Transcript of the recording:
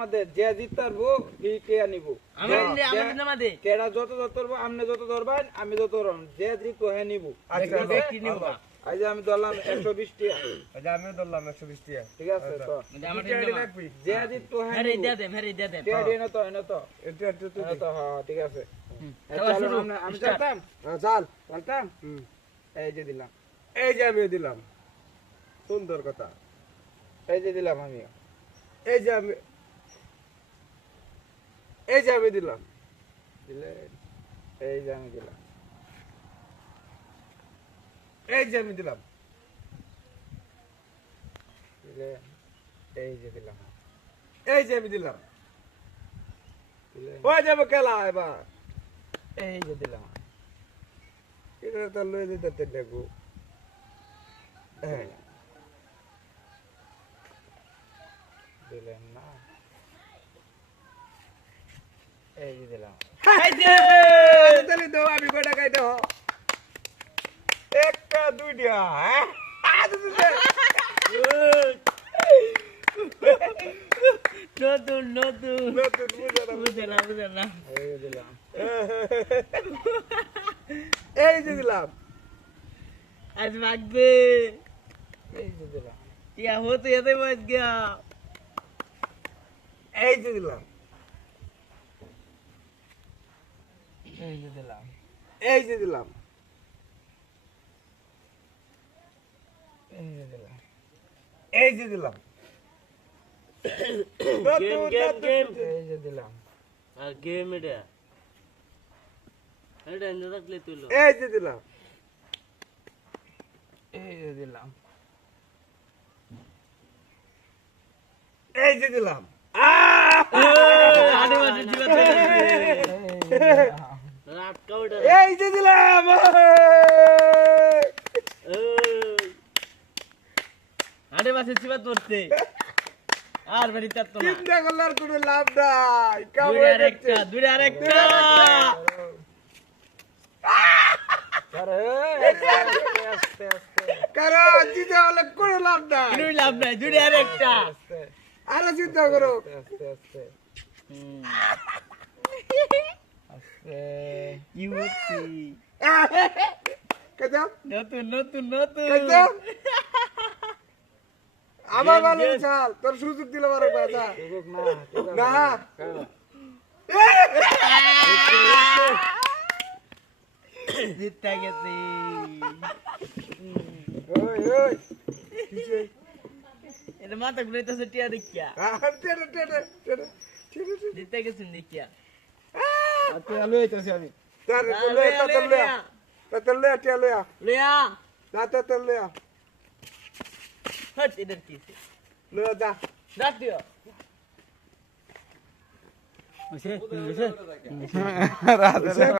আমাদের যে জিততে পারবো কি কে আনিব কেডা যত যত ধরবো আপনি যত ধরবেন আমি যত ধরব যে জিতবো হ্যাঁ নিব আচ্ছা কি নিব আজ আমি ধরলাম 120 টাকা আচ্ছা আমিও ধরলাম 120 টাকা ঠিক আছে তো যে জিতবো হ্যাঁ হেরে দিয়া দে কে দেন তো এনে তো এটা তো হ্যাঁ ঠিক আছে চলো আমি চলতাম চাল চলতাম এই যে দিলাম এই যে আমিও দিলাম সুন্দর কথা এই যে দিলাম আমি এই যে আমি দিলাম দিলে এই যে আমি দিলাম এই যে আমি দিলাম দিলে এই যে দিলাম এই যে আমি দিলাম দিলে ওই যাবো খেলা এবার এই যে দিলাম এটা তো লয়ে দিতে দেখো হ্যাঁ দিলেন না এই যে দিলাম তাহলে দাও আমি কয়টা খাই দাও একটা দুইটা হ্যাঁ নতুন বুঝে না এই যে দিলাম এই যে দিলাম আজ মাগবে এই যে দিলাম क्या हो तो ये तो बच गया এই যে দিলাম এই যে দিলাম এই যে দিলাম এই যে দিলাম এই যে দিলাম এই যে দিলাম আর गेम এটা এটা এনে রাখলে তুইলো এই যে দিলাম এই যে দিলাম এই যে দিলাম আরে বাজে জীবন রাত কাউডা এই যে দিলাম আরে বাজে জীবন ধরতে আর বাড়ি তার তো না চিন্তা করলে আর কোনো লাভ নাই দুইটা আরেকটা আস্তে আস্তে কারণ চিন্তা করলে কোনো লাভ নাই দুই লাভ নাই দুইটা আরেকটা আস্তে আরো চিন্তা করো আস্তে আস্তে আস্তে ইউটি কেজাম নতুন কেজাম আমার ভালো চাল তোর সুযোগ দিলে মারো বাজা সুযোগ না না জিততে গেছি ওই ওই কিছে এটা মাথা ঘুরাইতেছে টিয়া দেখিয়া টেনে টেনে টেনে জিততে গেছি দেখিয়া আচ্ছা লইতেছি আমি তারে তো লয়া তা লয়া টিয়া লয়া লিয়া না তা লয়া হট এদের কি লয়া যা ডাক দিও রাধে